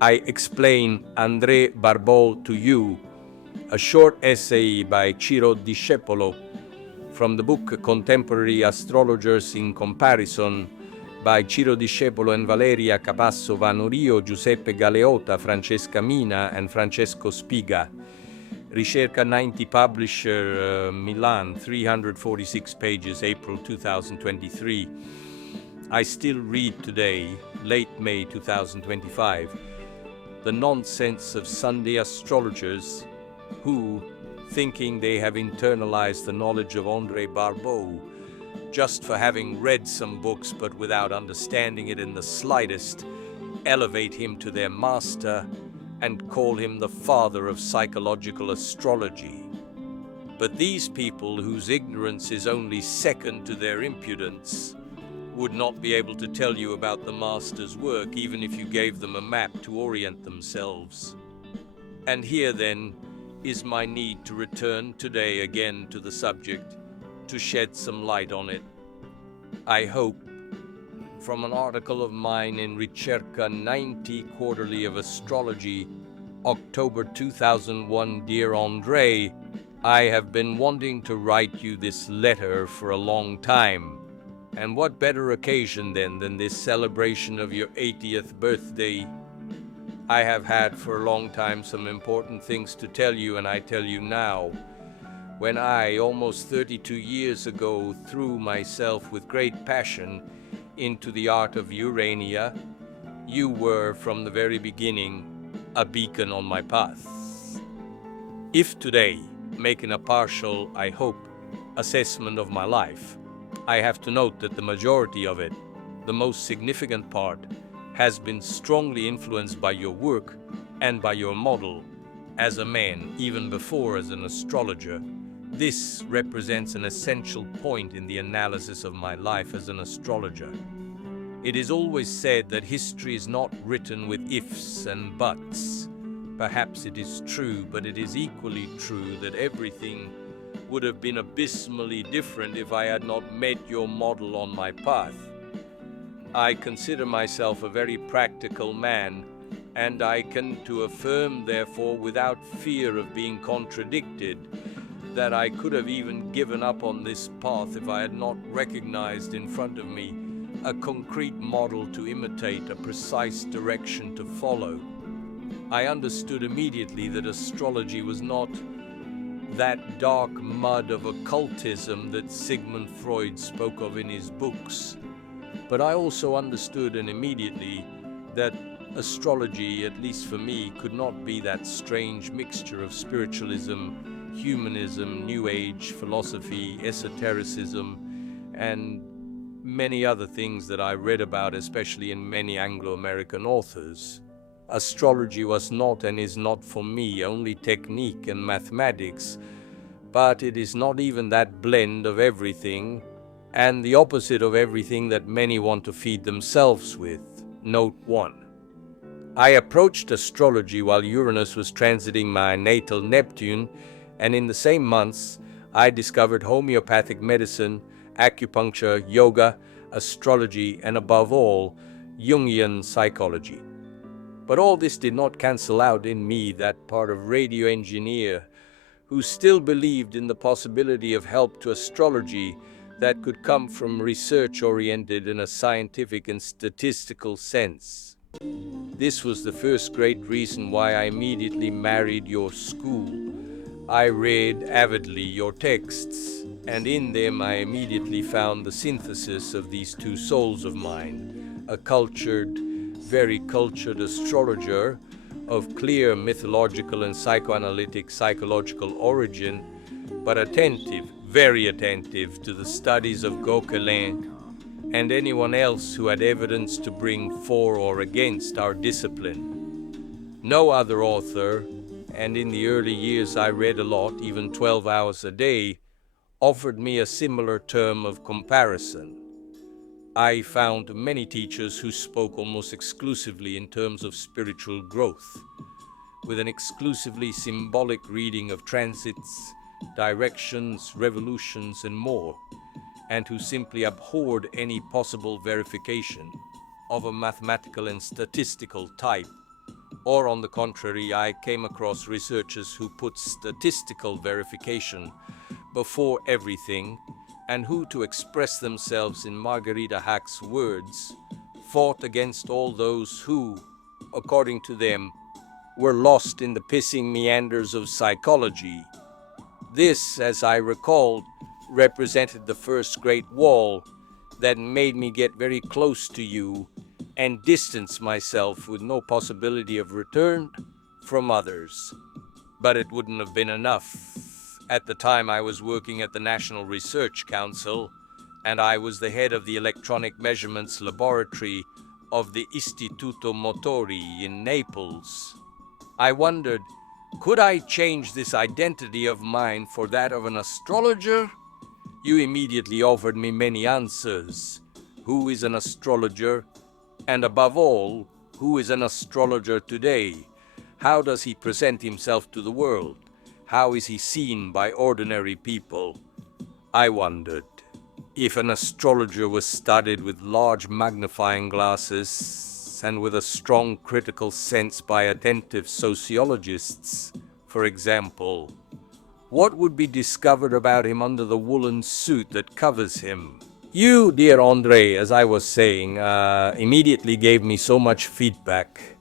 I explain André Barbault to you, a short essay by Ciro Discepolo from the book Contemporary Astrologers in Comparison by Ciro Discepolo and Valeria Capasso Vanorio, Giuseppe Galeota, Francesca Mina, and Francesco Spiga. Ricerca 90, publisher Milan, 346 pages, April 2023. I still read today, late May 2025, the nonsense of Sunday astrologers who, thinking they have internalized the knowledge of André Barbault, just for having read some books but without understanding it in the slightest, elevate him to their master and call him the father of psychological astrology. But these people, whose ignorance is only second to their impudence, would not be able to tell you about the master's work even if you gave them a map to orient themselves. And here then is my need to return today again to the subject, to shed some light on it. I hope, from an article of mine in Ricerca 90 Quarterly of Astrology, October 2001, Dear André, I have been wanting to write you this letter for a long time. And what better occasion then than this celebration of your 80th birthday? I have had for a long time some important things to tell you, and I tell you now. When I, almost 32 years ago, threw myself with great passion into the art of Urania, you were, from the very beginning, a beacon on my path. If today, making a partial, I hope, assessment of my life, I have to note that the majority of it, the most significant part, has been strongly influenced by your work and by your model as a man, even before as an astrologer. This represents an essential point in the analysis of my life as an astrologer. It is always said that history is not written with ifs and buts. Perhaps it is true, but it is equally true that everything would have been abysmally different if I had not met your model on my path. I consider myself a very practical man, and I can to affirm, therefore, without fear of being contradicted, that I could have even given up on this path if I had not recognized in front of me a concrete model to imitate, a precise direction to follow. I understood immediately that astrology was not that dark mud of occultism that Sigmund Freud spoke of in his books. But I also understood and immediately that astrology, at least for me, could not be that strange mixture of spiritualism, humanism, New Age, philosophy, esotericism, and many other things that I read about, especially in many Anglo-American authors. Astrology was not and is not for me only technique and mathematics, but it is not even that blend of everything and the opposite of everything that many want to feed themselves with. Note 1. I approached astrology while Uranus was transiting my natal Neptune, and in the same months I discovered homeopathic medicine, acupuncture, yoga, astrology, and above all, Jungian psychology. But all this did not cancel out in me that part of radio engineer who still believed in the possibility of help to astrology that could come from research oriented in a scientific and statistical sense. This was the first great reason why I immediately married your school. I read avidly your texts, and in them I immediately found the synthesis of these two souls of mine, a cultured, very cultured astrologer of clear mythological and psychoanalytic psychological origin, but attentive, very attentive to the studies of Gauquelin and anyone else who had evidence to bring for or against our discipline. No other author, and in the early years I read a lot, even 12 hours a day, offered me a similar term of comparison. I found many teachers who spoke almost exclusively in terms of spiritual growth, with an exclusively symbolic reading of transits, directions, revolutions, and more, and who simply abhorred any possible verification of a mathematical and statistical type, Or on the contrary, I came across researchers who put statistical verification before everything and who, to express themselves in Margarita Hack's words, fought against all those who, according to them, were lost in the pissing meanders of psychology. This, as I recalled, represented the first great wall that made me get very close to you and distance myself with no possibility of return from others. But it wouldn't have been enough. At the time, I was working at the National Research Council, and I was the head of the electronic measurements laboratory of the Istituto Motori in Naples. I wondered, could I change this identity of mine for that of an astrologer? You immediately offered me many answers. Who is an astrologer? And above all, who is an astrologer today? How does he present himself to the world? How is he seen by ordinary people? I wondered, if an astrologer was studied with large magnifying glasses and with a strong critical sense by attentive sociologists, for example, what would be discovered about him under the woolen suit that covers him? You, dear André, as I was saying, immediately gave me so much feedback.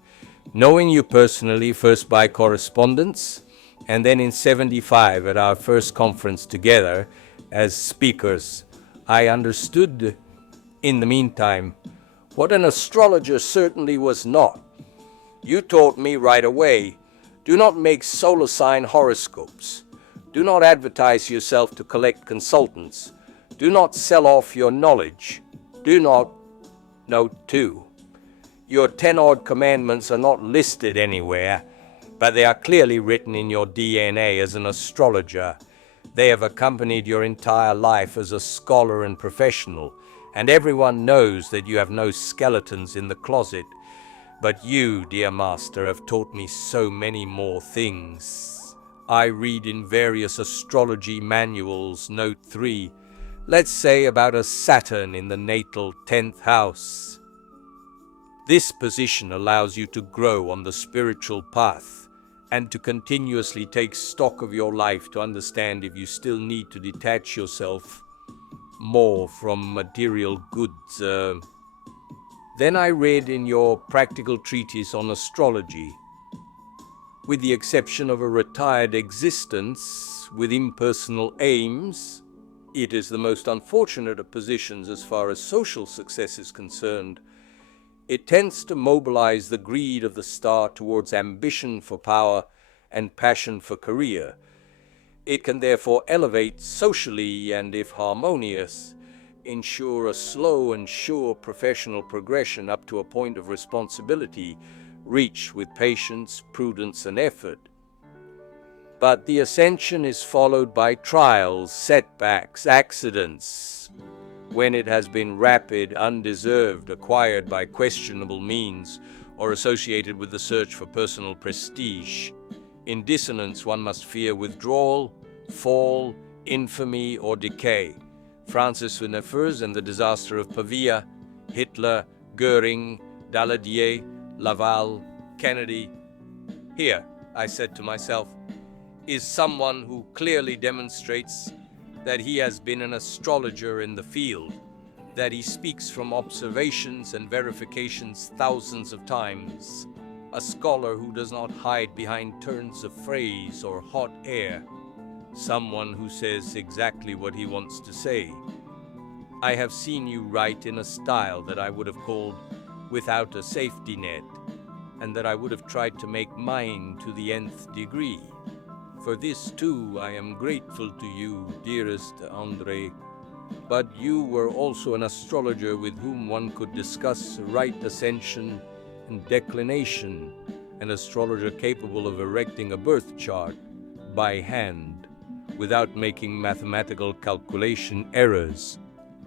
Knowing you personally, first by correspondence, and then in '75 at our first conference together as speakers, I understood, in the meantime, what an astrologer certainly was not. You taught me right away, do not make solar sign horoscopes. Do not advertise yourself to collect consultants. Do not sell off your knowledge. Do not, note 2, your 10-odd commandments are not listed anywhere, but they are clearly written in your DNA as an astrologer. They have accompanied your entire life as a scholar and professional, and everyone knows that you have no skeletons in the closet. But you, dear master, have taught me so many more things. I read in various astrology manuals, note 3, let's say about a Saturn in the natal 10th house. This position allows you to grow on the spiritual path and to continuously take stock of your life to understand if you still need to detach yourself more from material goods. Then I read in your practical treatise on astrology, with the exception of a retired existence with impersonal aims, it is the most unfortunate of positions as far as social success is concerned. It tends to mobilize the greed of the star towards ambition for power and passion for career. It can therefore elevate socially and, if harmonious, ensure a slow and sure professional progression up to a point of responsibility reached with patience, prudence, and effort. But the ascension is followed by trials, setbacks, accidents, when it has been rapid, undeserved, acquired by questionable means, or associated with the search for personal prestige. In dissonance, one must fear withdrawal, fall, infamy, or decay. Francis I and the disaster of Pavia, Hitler, Goering, Daladier, Laval, Kennedy. Here, I said to myself, is someone who clearly demonstrates that he has been an astrologer in the field, that he speaks from observations and verifications thousands of times, a scholar who does not hide behind turns of phrase or hot air, someone who says exactly what he wants to say. I have seen you write in a style that I would have called without a safety net, and that I would have tried to make mine to the nth degree. For this, too, I am grateful to you, dearest André. But you were also an astrologer with whom one could discuss right ascension and declination, an astrologer capable of erecting a birth chart by hand without making mathematical calculation errors,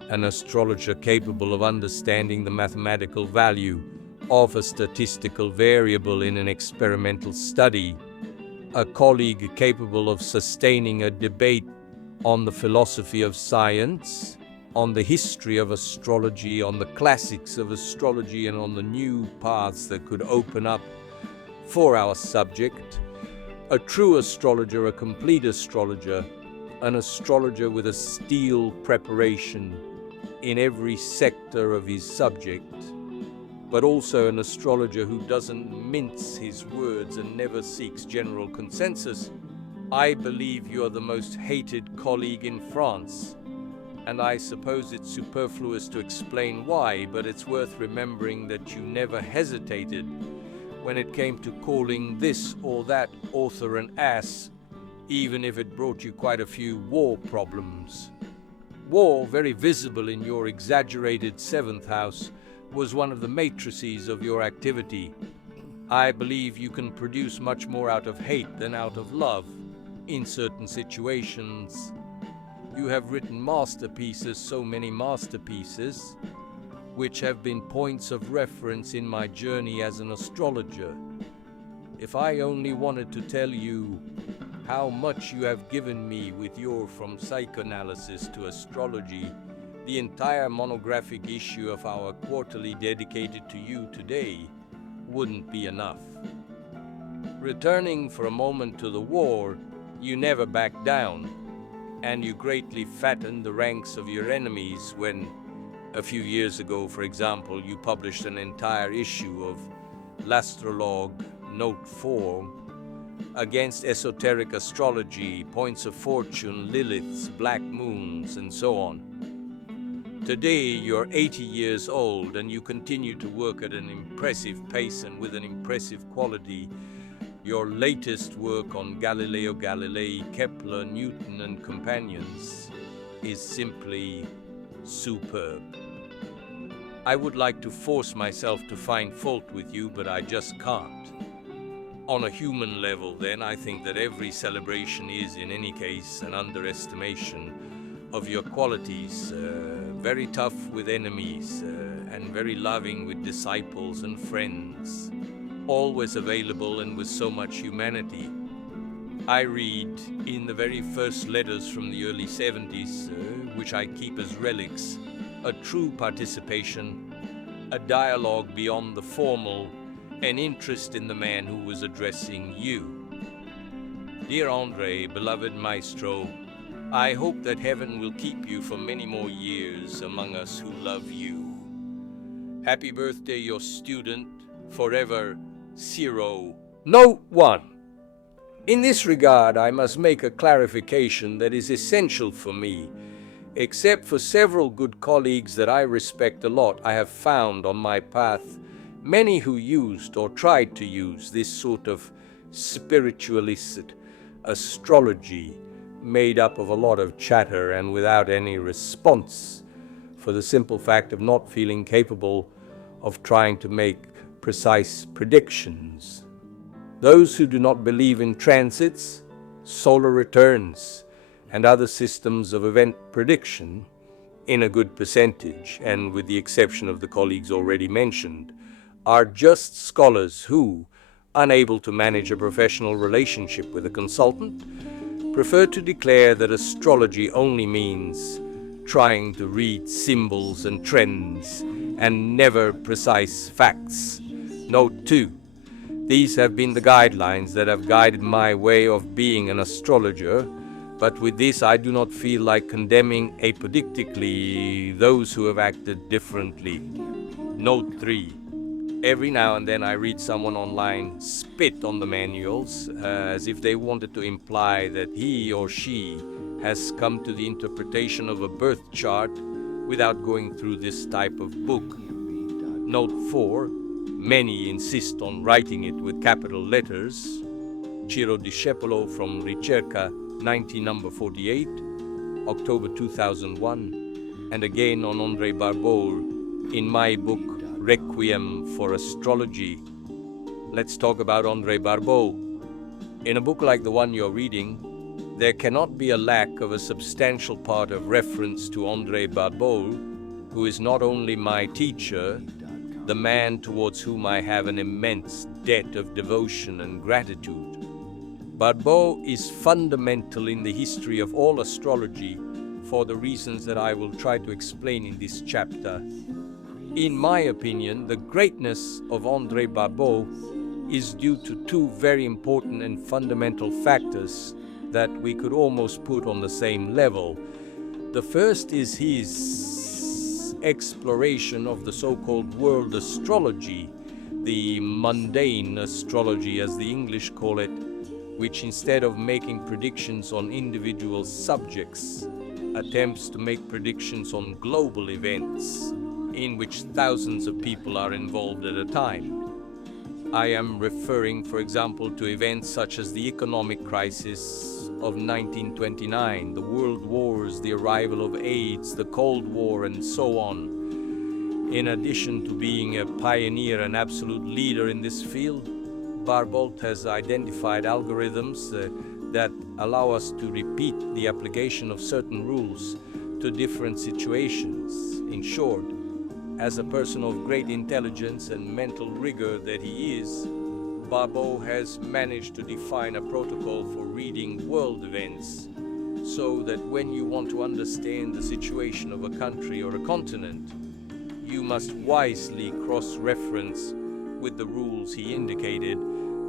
an astrologer capable of understanding the mathematical value of a statistical variable in an experimental study, a colleague capable of sustaining a debate on the philosophy of science, on the history of astrology, on the classics of astrology, and on the new paths that could open up for our subject, a true astrologer, a complete astrologer, an astrologer with a steel preparation in every sector of his subject, but also an astrologer who doesn't mince his words and never seeks general consensus. I believe you are the most hated colleague in France, and I suppose it's superfluous to explain why, but it's worth remembering that you never hesitated when it came to calling this or that author an ass, even if it brought you quite a few war problems. War, very visible in your exaggerated seventh house, was one of the matrices of your activity. I believe you can produce much more out of hate than out of love in certain situations. You have written masterpieces, so many masterpieces, which have been points of reference in my journey as an astrologer. If I only wanted to tell you how much you have given me with your From Psychoanalysis to Astrology, the entire monographic issue of our quarterly dedicated to you today wouldn't be enough. Returning for a moment to the war, you never backed down, and you greatly fattened the ranks of your enemies when, a few years ago, for example, you published an entire issue of L'Astrologue, Note 4, against esoteric astrology, points of fortune, Liliths, black moons, and so on. Today, you're 80 years old, and you continue to work at an impressive pace and with an impressive quality. Your latest work on Galileo Galilei, Kepler, Newton, and companions is simply superb. I would like to force myself to find fault with you, but I just can't. On a human level, then, I think that every celebration is, in any case, an underestimation of your qualities, very tough with enemies, and very loving with disciples and friends, always available and with so much humanity. I read in the very first letters from the early 70s, which I keep as relics, a true participation, a dialogue beyond the formal, an interest in the man who was addressing you. Dear André, beloved maestro, I hope that heaven will keep you for many more years among us who love you. Happy birthday, your student, forever, Ciro. Note 1. In this regard, I must make a clarification that is essential for me. Except for several good colleagues that I respect a lot, I have found on my path many who used or tried to use this sort of spiritualist astrology made up of a lot of chatter and without any response, for the simple fact of not feeling capable of trying to make precise predictions. Those who do not believe in transits, solar returns, and other systems of event prediction, in a good percentage, and with the exception of the colleagues already mentioned, are just scholars who, unable to manage a professional relationship with a consultant, prefer to declare that astrology only means trying to read symbols and trends and never precise facts. Note 2. These have been the guidelines that have guided my way of being an astrologer, but with this I do not feel like condemning apodictically those who have acted differently. Note 3. Every now and then I read someone online spit on the manuals as if they wanted to imply that he or she has come to the interpretation of a birth chart without going through this type of book. Note 4. Many insist on writing it with capital letters. Ciro Discepolo from Ricerca 19 number 48, October 2001, and again on André Barbault in my book Requiem for Astrology. Let's talk about André Barbault. In a book like the one you're reading, there cannot be a lack of a substantial part of reference to André Barbault, who is not only my teacher, the man towards whom I have an immense debt of devotion and gratitude. Barbault is fundamental in the history of all astrology for the reasons that I will try to explain in this chapter. In my opinion, the greatness of André Barbault is due to two very important and fundamental factors that we could almost put on the same level. The first is his exploration of the so-called world astrology, the mundane astrology as the English call it, which instead of making predictions on individual subjects, attempts to make predictions on global events in which thousands of people are involved at a time. I am referring, for example, to events such as the economic crisis of 1929, the world wars, the arrival of AIDS, the Cold War, and so on. In addition to being a pioneer and absolute leader in this field, Barbault has identified algorithms that allow us to repeat the application of certain rules to different situations. In short, as a person of great intelligence and mental rigor that he is, Barbault has managed to define a protocol for reading world events so that when you want to understand the situation of a country or a continent, you must wisely cross-reference with the rules he indicated,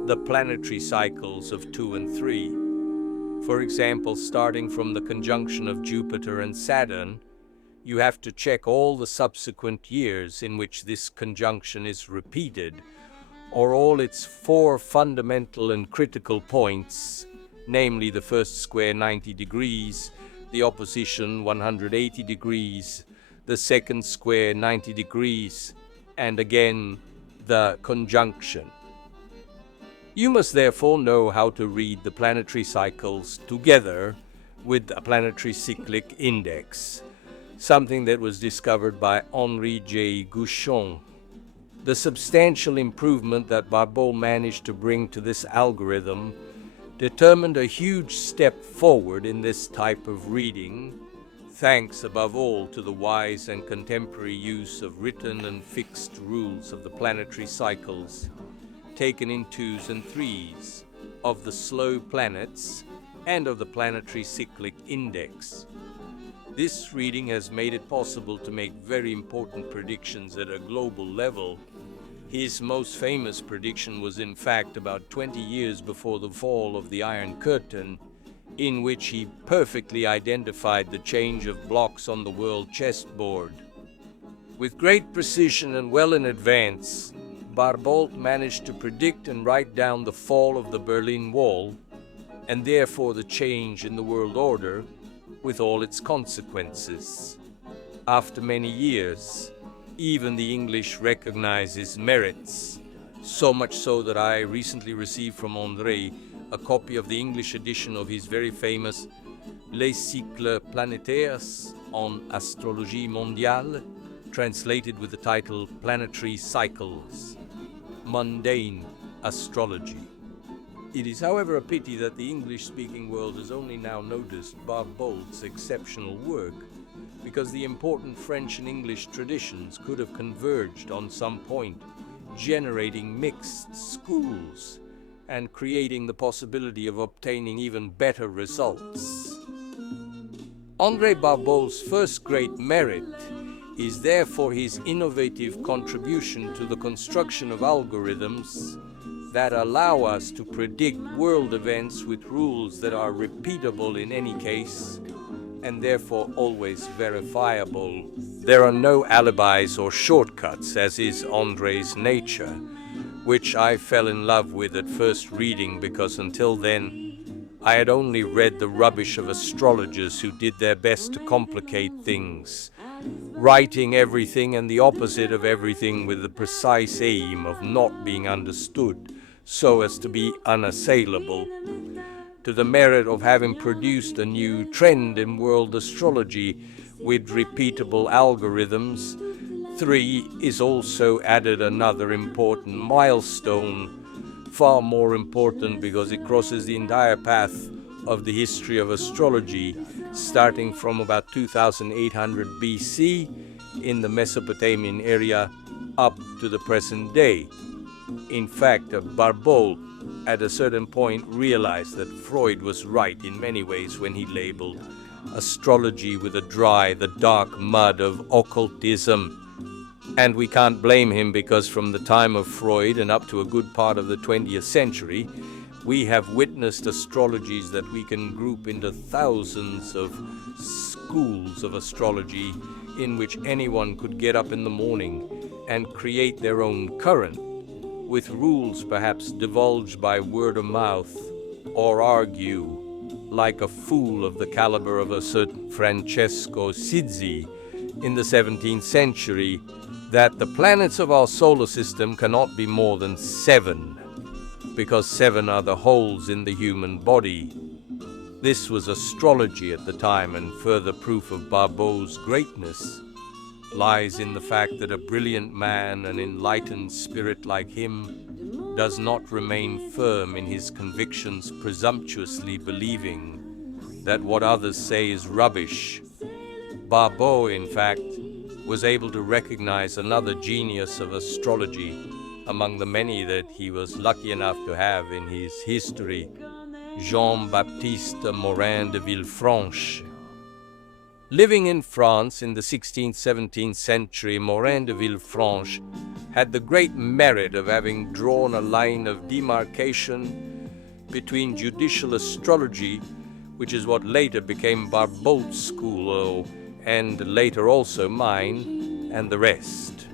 the planetary cycles of 2 and 3. For example, starting from the conjunction of Jupiter and Saturn, you have to check all the subsequent years in which this conjunction is repeated, or all its 4 fundamental and critical points, namely the first square 90 degrees, the opposition 180 degrees, the second square 90 degrees, and again the conjunction. You must therefore know how to read the planetary cycles together with a planetary cyclic index, something that was discovered by Henri J. Gouchon. The substantial improvement that Barbault managed to bring to this algorithm determined a huge step forward in this type of reading, thanks above all to the wise and contemporary use of written and fixed rules of the planetary cycles, taken in 2s and 3s, of the slow planets and of the planetary cyclic index. This reading has made it possible to make very important predictions at a global level. His most famous prediction was in fact about 20 years before the fall of the Iron Curtain, in which he perfectly identified the change of blocks on the world chessboard. With great precision and well in advance, Barbault managed to predict and write down the fall of the Berlin Wall, and therefore the change in the world order, with all its consequences. After many years, even the English recognize his merits, so much so that I recently received from André a copy of the English edition of his very famous Les Cycles Planétaires en Astrologie Mondiale, translated with the title Planetary Cycles, Mundane Astrology. It is, however, a pity that the English-speaking world has only now noticed Barbault's exceptional work, because the important French and English traditions could have converged on some point, generating mixed schools and creating the possibility of obtaining even better results. André Barbault's first great merit is therefore his innovative contribution to the construction of algorithms that allow us to predict world events with rules that are repeatable in any case and therefore always verifiable. There are no alibis or shortcuts, as is André's nature, which I fell in love with at first reading, because until then I had only read the rubbish of astrologers who did their best to complicate things, writing everything and the opposite of everything with the precise aim of not being understood so as to be unassailable. To the merit of having produced a new trend in world astrology with repeatable algorithms, 3 is also added another important milestone, far more important because it crosses the entire path of the history of astrology, starting from about 2800 BC in the Mesopotamian area up to the present day. In fact, Barbault at a certain point realized that Freud was right in many ways when he labeled astrology with the dark mud of occultism. And we can't blame him, because from the time of Freud and up to a good part of the 20th century, we have witnessed astrologies that we can group into thousands of schools of astrology, in which anyone could get up in the morning and create their own current, with rules perhaps divulged by word of mouth, or argue, like a fool of the caliber of a certain Francesco Sizzi in the 17th century, that the planets of our solar system cannot be more than 7, because 7 are the holes in the human body. This was astrology at the time, and further proof of Barbault's greatness lies in the fact that a brilliant man, an enlightened spirit like him, does not remain firm in his convictions, presumptuously believing that what others say is rubbish. Barbault, in fact, was able to recognize another genius of astrology among the many that he was lucky enough to have in his history, Jean-Baptiste Morin de Villefranche. Living in France in the 16th, 17th century, Morin de Villefranche had the great merit of having drawn a line of demarcation between judicial astrology, which is what later became Barbault's school, and later also mine, and the rest.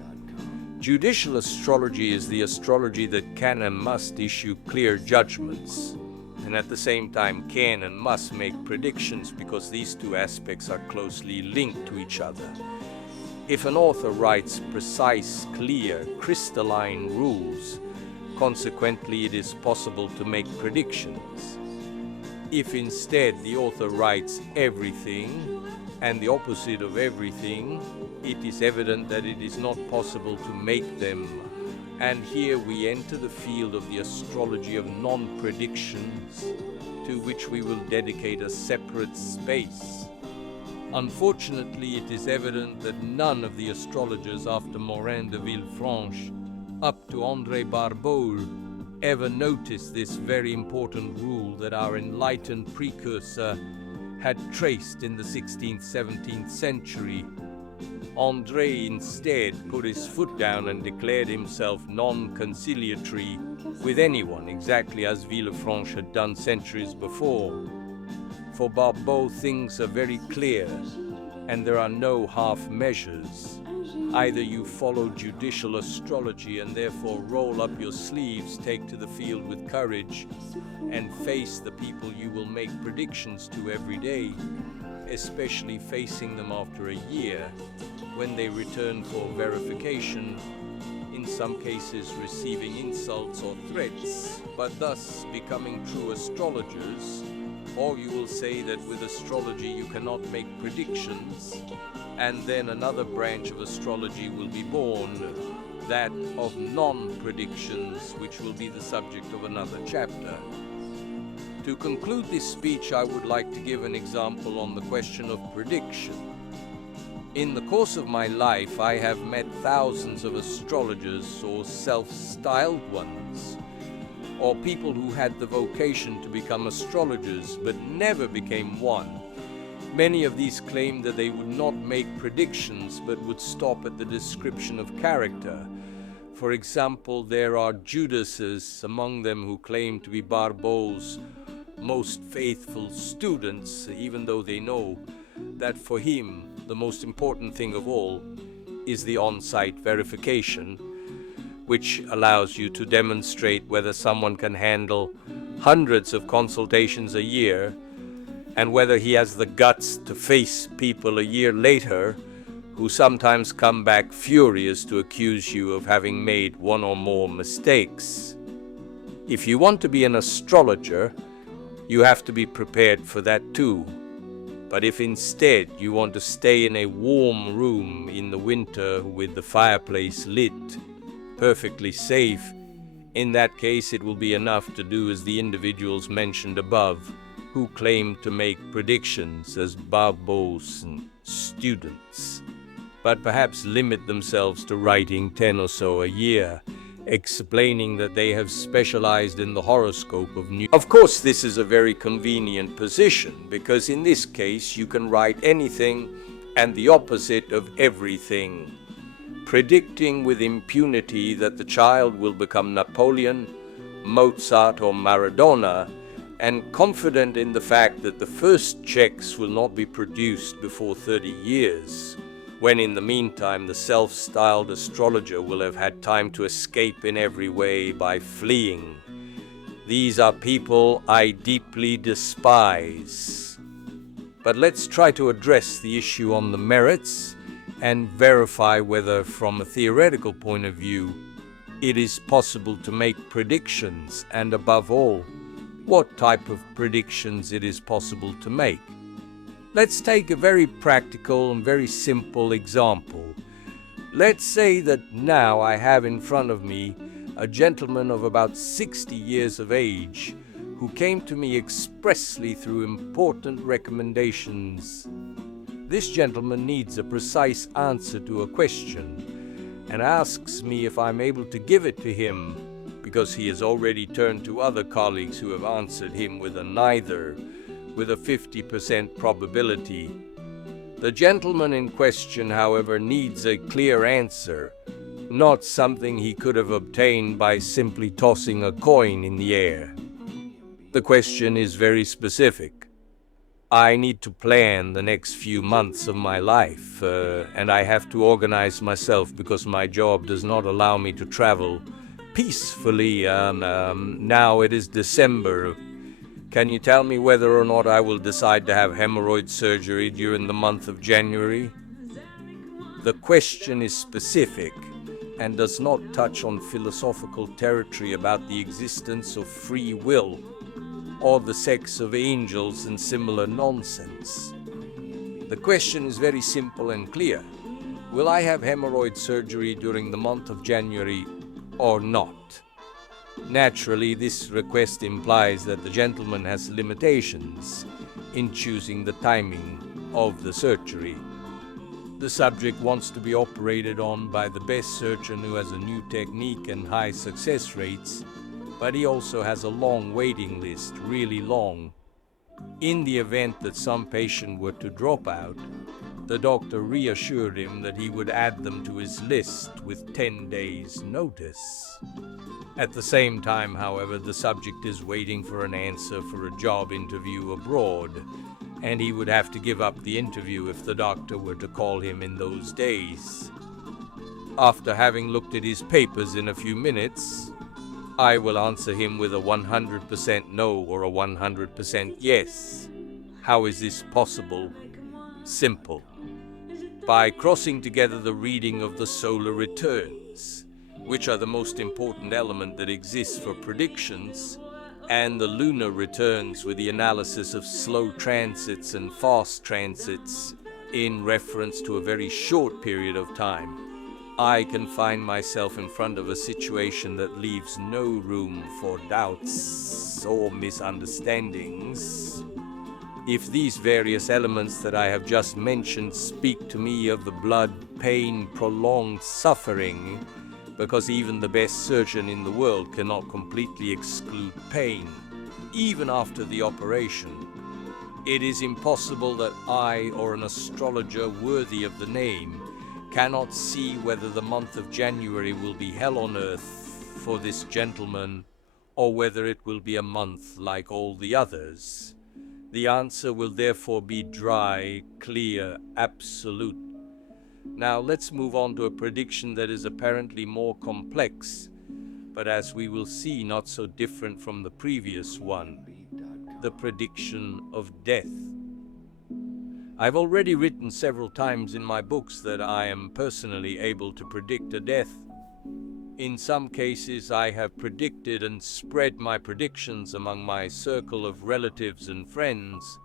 Judicial astrology is the astrology that can and must issue clear judgments, and at the same time can and must make predictions, because these two aspects are closely linked to each other. If an author writes precise, clear, crystalline rules, consequently it is possible to make predictions. If instead the author writes everything and the opposite of everything, it is evident that it is not possible to make them. And here we enter the field of the astrology of non-predictions, to which we will dedicate a separate space. Unfortunately, it is evident that none of the astrologers after Morin de Villefranche, up to André Barbault, ever noticed this very important rule that our enlightened precursor had traced in the 16th, 17th century. André instead put his foot down and declared himself non-conciliatory with anyone, exactly as Villefranche had done centuries before. For Barbault, things are very clear, and there are no half measures. Either you follow judicial astrology and therefore roll up your sleeves, take to the field with courage, and face the people you will make predictions to every day, especially facing them after a year, when they return for verification, in some cases receiving insults or threats, but thus becoming true astrologers. Or you will say that with astrology you cannot make predictions, and then another branch of astrology will be born, that of non-predictions, which will be the subject of another chapter. To conclude this speech, I would like to give an example on the question of prediction. In the course of my life, I have met thousands of astrologers, or self-styled ones, or people who had the vocation to become astrologers but never became one. Many of these claimed that they would not make predictions but would stop at the description of character. For example, there are Judases among them who claim to be Barbault's most faithful students, even though they know that for him the most important thing of all is the on-site verification, which allows you to demonstrate whether someone can handle hundreds of consultations a year, and whether he has the guts to face people a year later who sometimes come back furious to accuse you of having made one or more mistakes. If you want to be an astrologer, you have to be prepared for that too. But if instead you want to stay in a warm room in the winter with the fireplace lit, perfectly safe, in that case it will be enough to do as the individuals mentioned above, who claim to make predictions as Barbault's students, but perhaps limit themselves to writing 10 or so a year, explaining that they have specialized in the horoscope of New. Of course, this is a very convenient position, because in this case you can write anything and the opposite of everything. predicting with impunity that the child will become Napoleon, Mozart, or Maradona, and confident in the fact that the first checks will not be produced before 30 years, when in the meantime the self-styled astrologer will have had time to escape in every way by fleeing. These are people I deeply despise. But let's try to address the issue on the merits and verify whether, from a theoretical point of view, it is possible to make predictions, and above all, what type of predictions it is possible to make. Let's take a very practical and very simple example. Let's say that now I have in front of me a gentleman of about 60 years of age who came to me expressly through important recommendations. This gentleman needs a precise answer to a question and asks me if I'm able to give it to him, because he has already turned to other colleagues who have answered him with a neither, with a 50% probability. The gentleman in question, however, needs a clear answer, not something he could have obtained by simply tossing a coin in the air. The question is very specific. I need to plan the next few months of my life, and I have to organize myself because my job does not allow me to travel peacefully. Now it is December. Can you tell me whether or not I will decide to have hemorrhoid surgery during the month of January? The question is specific and does not touch on philosophical territory about the existence of free will or the sex of angels and similar nonsense. The question is very simple and clear. Will I have hemorrhoid surgery during the month of January or not? Naturally, this request implies that the gentleman has limitations in choosing the timing of the surgery. The subject wants to be operated on by the best surgeon who has a new technique and high success rates, but he also has a long waiting list, really long. In the event that some patient were to drop out, the doctor reassured him that he would add them to his list with 10 days' notice. At the same time, however, the subject is waiting for an answer for a job interview abroad, and he would have to give up the interview if the doctor were to call him in those days. After having looked at his papers in a few minutes, I will answer him with a 100% no or a 100% yes. How is this possible? Simple. By crossing together the reading of the solar returns, which are the most important element that exists for predictions, and the lunar returns with the analysis of slow transits and fast transits in reference to a very short period of time, I can find myself in front of a situation that leaves no room for doubts or misunderstandings. If these various elements that I have just mentioned speak to me of the blood, pain, prolonged suffering, because even the best surgeon in the world cannot completely exclude pain, even after the operation, it is impossible that I or an astrologer worthy of the name cannot see whether the month of January will be hell on earth for this gentleman, or whether it will be a month like all the others. The answer will therefore be dry, clear, absolute. Now let's move on to a prediction that is apparently more complex, but as we will see, not so different from the previous one, the prediction of death. I've already written several times in my books that I am personally able to predict a death. In some cases, I have predicted and spread my predictions among my circle of relatives and friends,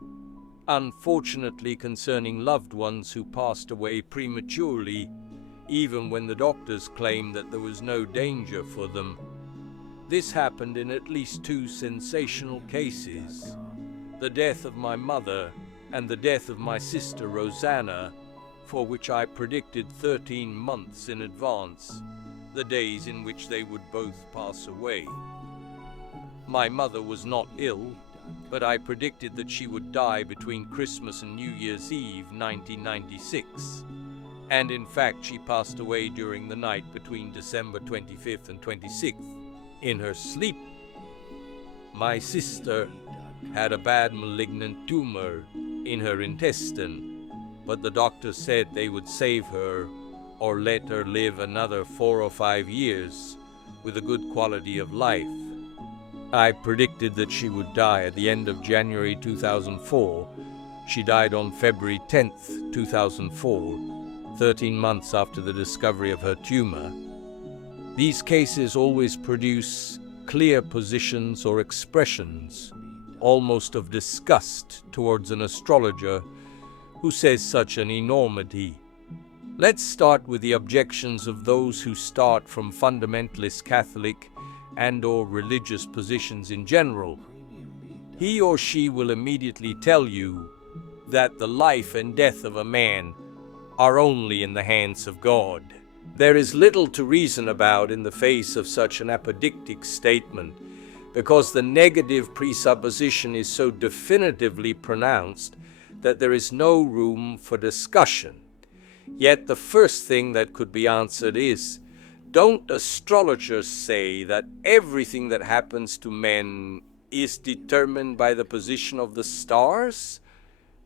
unfortunately concerning loved ones who passed away prematurely, even when the doctors claimed that there was no danger for them. This happened in at least 2 sensational cases: the death of my mother and the death of my sister Rosanna, for which I predicted 13 months in advance the days in which they would both pass away. My mother was not ill, but I predicted that she would die between Christmas and New Year's Eve 1996, And in fact, she passed away during the night between December 25th and 26th in her sleep. My sister had a bad malignant tumor in her intestine, but the doctor said they would save her or let her live another 4 or 5 years with a good quality of life. I predicted that she would die at the end of January 2004. She died on February 10th, 2004, 13 months after the discovery of her tumor. These cases always produce clear positions or expressions, almost of disgust towards an astrologer who says such an enormity. Let's start with the objections of those who start from fundamentalist Catholic and/or religious positions in general. He or she will immediately tell you that the life and death of a man are only in the hands of God. There is little to reason about in the face of such an apodictic statement, because the negative presupposition is so definitively pronounced that there is no room for discussion. Yet the first thing that could be answered is, don't astrologers say that everything that happens to men is determined by the position of the stars?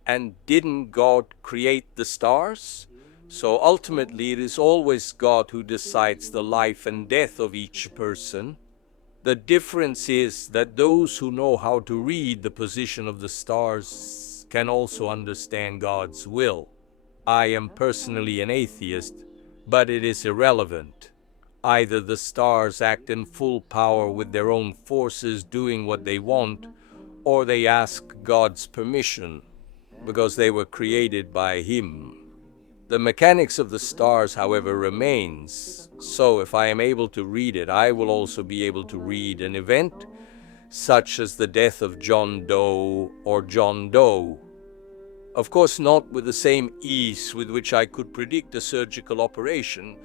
And didn't God create the stars? So ultimately it is always God who decides the life and death of each person. The difference is that those who know how to read the position of the stars can also understand God's will. I am personally an atheist, but it is irrelevant. Either the stars act in full power with their own forces doing what they want, or they ask God's permission, because they were created by Him. The mechanics of the stars, however, remains. So if I am able to read it, I will also be able to read an event, such as the death of John Doe or John Doe. Of course, not with the same ease with which I could predict a surgical operation,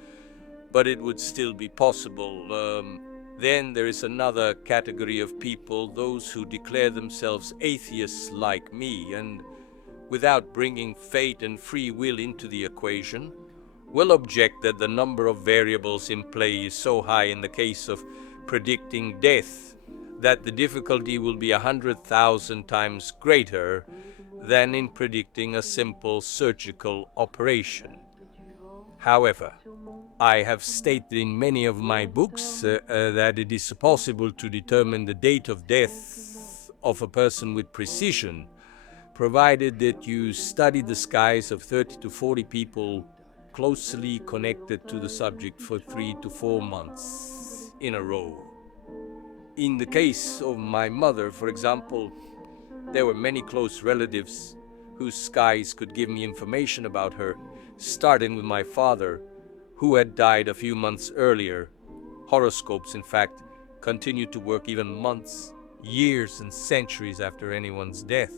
but it would still be possible. Then there is another category of people, those who declare themselves atheists like me, and without bringing fate and free will into the equation, will object that the number of variables in play is so high in the case of predicting death that the difficulty will be 100,000 times greater than in predicting a simple surgical operation. However, I have stated in many of my books that it is possible to determine the date of death of a person with precision, provided that you study the skies of 30 to 40 people closely connected to the subject for 3 to 4 months in a row. In the case of my mother, for example, there were many close relatives whose skies could give me information about her, starting with my father, who had died a few months earlier. Horoscopes, in fact, continued to work even months, years, and centuries after anyone's death.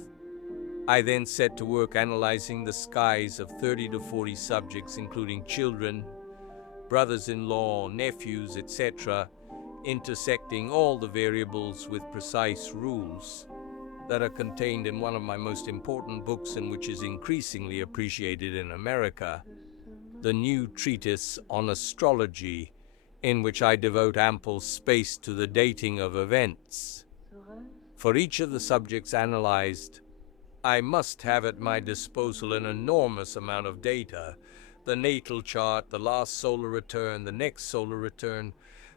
I then set to work analyzing the skies of 30 to 40 subjects, including children, brothers-in-law, nephews, etc., intersecting all the variables with precise rules that are contained in one of my most important books and which is increasingly appreciated in America, the new treatise on astrology, in which I devote ample space to the dating of events. For each of the subjects analyzed, I must have at my disposal an enormous amount of data: the natal chart, the last solar return, the next solar return,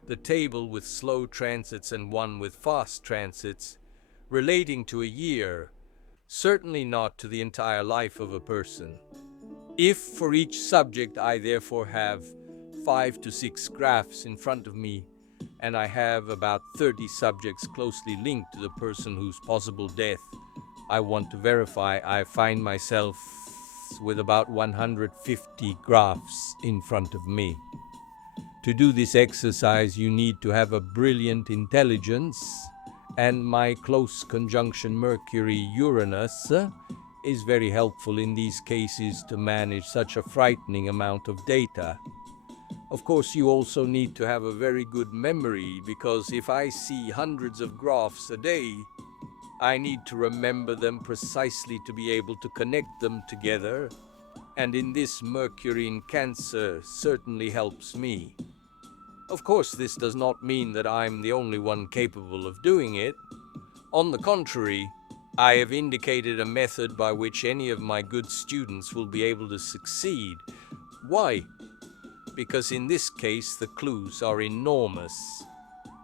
the table with slow transits and one with fast transits, relating to a year, certainly not to the entire life of a person. If for each subject I therefore have 5 to 6 graphs in front of me, and I have about 30 subjects closely linked to the person whose possible death I want to verify, I find myself with about 150 graphs in front of me. To do this exercise, you need to have a brilliant intelligence, and my close conjunction Mercury-Uranus is very helpful in these cases to manage such a frightening amount of data. Of course, you also need to have a very good memory, because if I see hundreds of graphs a day, I need to remember them precisely to be able to connect them together And in this, Mercury in Cancer certainly helps me. Of course, this does not mean that I'm the only one capable of doing it. On the contrary, I have indicated a method by which any of my good students will be able to succeed. Why? Because in this case, the clues are enormous.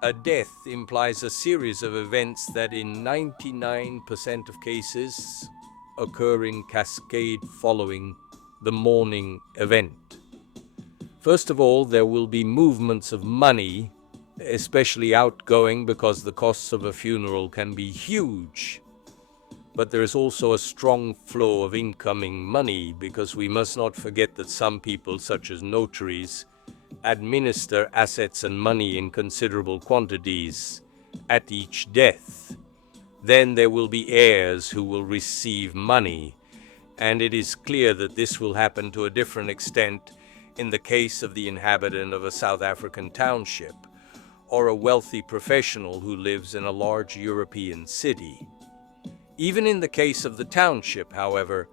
A death implies a series of events that in 99% of cases occur in cascade following the mourning event. First of all, there will be movements of money, especially outgoing, because the costs of a funeral can be huge. But there is also a strong flow of incoming money, because we must not forget that some people, such as notaries, administer assets and money in considerable quantities at each death. Then there will be heirs who will receive money, and it is clear that this will happen to a different extent in the case of the inhabitant of a South African township, or a wealthy professional who lives in a large European city. Even in the case of the township, however,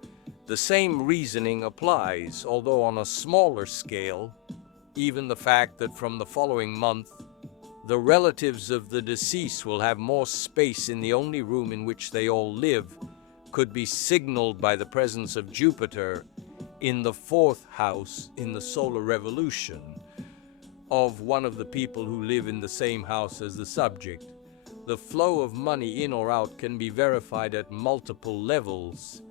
the same reasoning applies, although on a smaller scale. Even the fact that from the following month, the relatives of the deceased will have more space in the only room in which they all live could be signaled by the presence of Jupiter in the fourth house in the solar revolution of one of the people who live in the same house as the subject. The flow of money in or out can be verified at multiple levels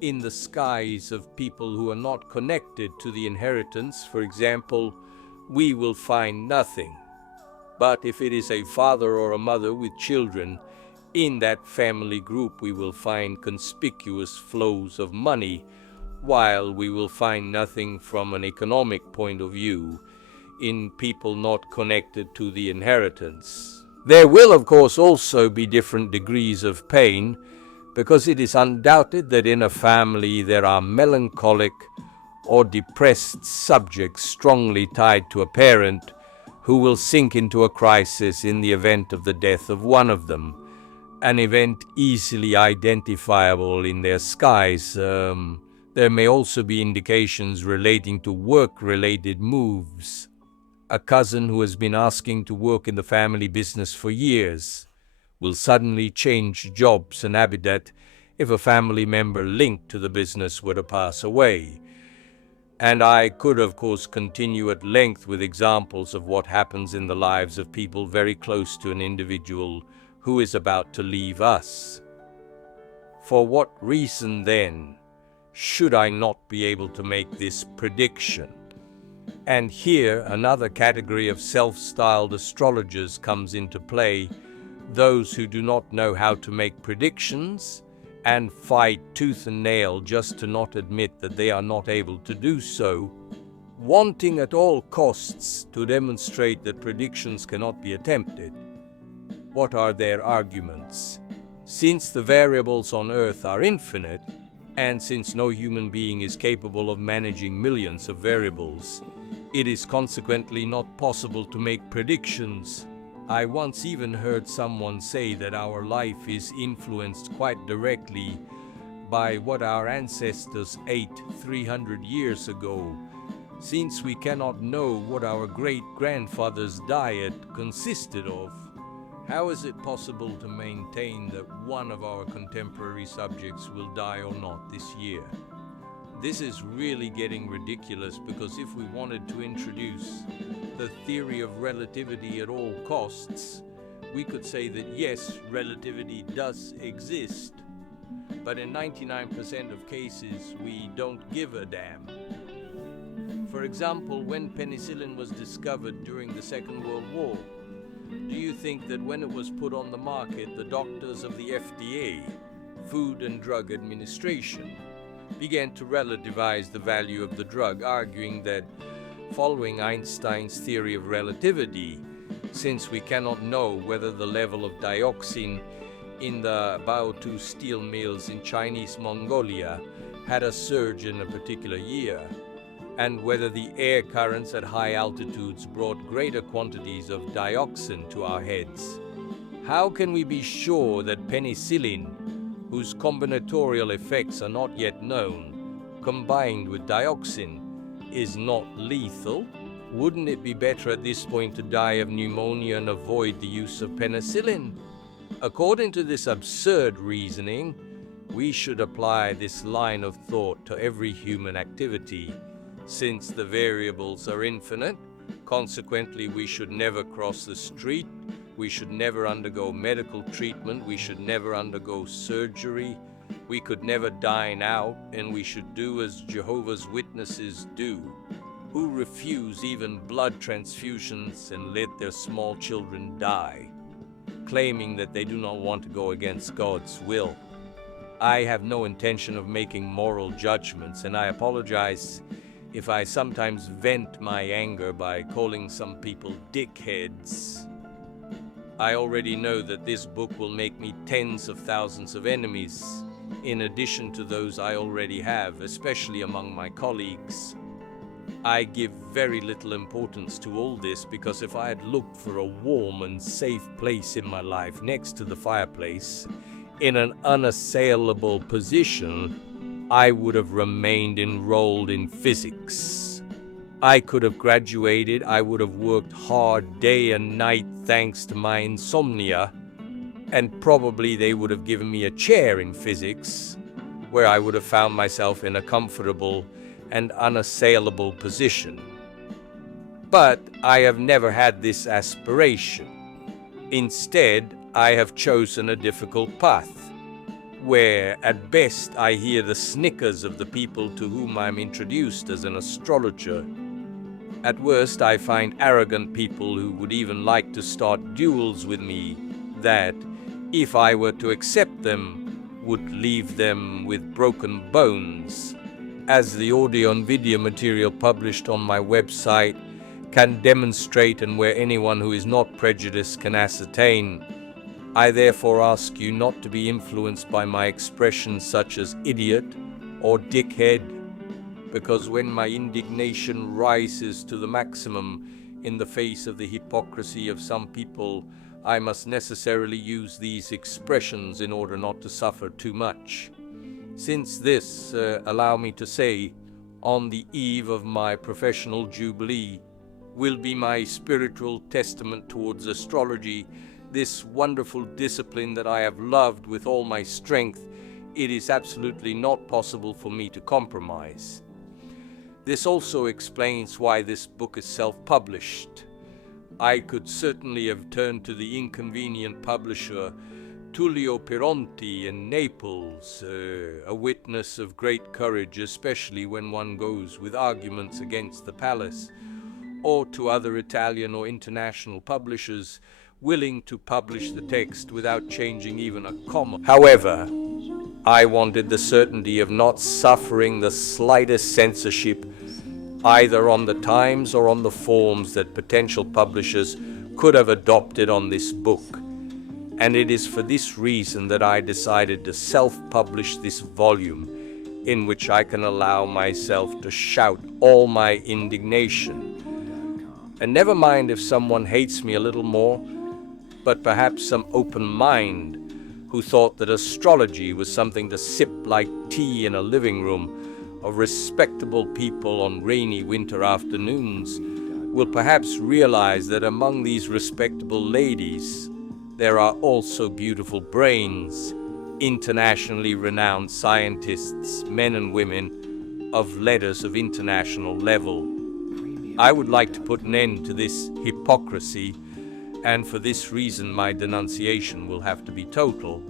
in the skies of people who are not connected to the inheritance. For example, we will find nothing. But if it is a father or a mother with children, in that family group we will find conspicuous flows of money, while we will find nothing from an economic point of view in people not connected to the inheritance. There will, of course, also be different degrees of pain, because it is undoubted that in a family there are melancholic or depressed subjects strongly tied to a parent who will sink into a crisis in the event of the death of one of them, an event easily identifiable in their skies. There may also be indications relating to work-related moves. A cousin who has been asking to work in the family business for years will suddenly change jobs and habitat if a family member linked to the business were to pass away. And I could, of course, continue at length with examples of what happens in the lives of people very close to an individual who is about to leave us. For what reason, then, should I not be able to make this prediction? And here another category of self-styled astrologers comes into play, those who do not know how to make predictions and fight tooth and nail just to not admit that they are not able to do so, wanting at all costs to demonstrate that predictions cannot be attempted. What are their arguments? Since the variables on Earth are infinite, and since no human being is capable of managing millions of variables, it is consequently not possible to make predictions. I once even heard someone say that our life is influenced quite directly by what our ancestors ate 300 years ago. Since we cannot know what our great-grandfather's diet consisted of, how is it possible to maintain that one of our contemporary subjects will die or not this year? This is really getting ridiculous, because if we wanted to introduce the theory of relativity at all costs, we could say that yes, relativity does exist, but in 99% of cases we don't give a damn. For example, when penicillin was discovered during the Second World War, do you think that when it was put on the market, the doctors of the FDA, Food and Drug Administration, began to relativize the value of the drug, arguing that, following Einstein's theory of relativity, since we cannot know whether the level of dioxin in the Baotou steel mills in Chinese Mongolia had a surge in a particular year, and whether the air currents at high altitudes brought greater quantities of dioxin to our heads, how can we be sure that penicillin, whose combinatorial effects are not yet known, combined with dioxin is not lethal? Wouldn't it be better at this point to die of pneumonia and avoid the use of penicillin? According to this absurd reasoning, we should apply this line of thought to every human activity. Since the variables are infinite, consequently we should never cross the street, we should never undergo medical treatment, we should never undergo surgery, we could never dine out, and we should do as Jehovah's Witnesses do, who refuse even blood transfusions and let their small children die, claiming that they do not want to go against God's will. I have no intention of making moral judgments, and I apologize if I sometimes vent my anger by calling some people dickheads. I already know that this book will make me tens of thousands of enemies, in addition to those I already have, especially among my colleagues. I give very little importance to all this because if I had looked for a warm and safe place in my life next to the fireplace, in an unassailable position, I would have remained enrolled in physics. I could have graduated, I would have worked hard day and night thanks to my insomnia, and probably they would have given me a chair in physics, where I would have found myself in a comfortable and unassailable position. But I have never had this aspiration. Instead, I have chosen a difficult path, where at best I hear the snickers of the people to whom I am introduced as an astrologer. At worst, I find arrogant people who would even like to start duels with me that, if I were to accept them, would leave them with broken bones. As the audio and video material published on my website can demonstrate, and where anyone who is not prejudiced can ascertain, I therefore ask you not to be influenced by my expressions such as idiot or dickhead, because when my indignation rises to the maximum in the face of the hypocrisy of some people, I must necessarily use these expressions in order not to suffer too much. Since this, allow me to say, on the eve of my professional jubilee, will be my spiritual testament towards astrology, this wonderful discipline that I have loved with all my strength, it is absolutely not possible for me to compromise. This also explains why this book is self-published. I could certainly have turned to the inconvenient publisher Tullio Pironti in Naples, a witness of great courage, especially when one goes with arguments against the palace, or to other Italian or international publishers willing to publish the text without changing even a comma. However, I wanted the certainty of not suffering the slightest censorship, either on the times or on the forms that potential publishers could have adopted on this book. And it is for this reason that I decided to self-publish this volume, in which I can allow myself to shout all my indignation. And never mind if someone hates me a little more, but perhaps some open mind who thought that astrology was something to sip like tea in a living room of respectable people on rainy winter afternoons will perhaps realize that among these respectable ladies there are also beautiful brains, internationally renowned scientists, men and women of letters of international level. I would like to put an end to this hypocrisy, and for this reason my denunciation will have to be total.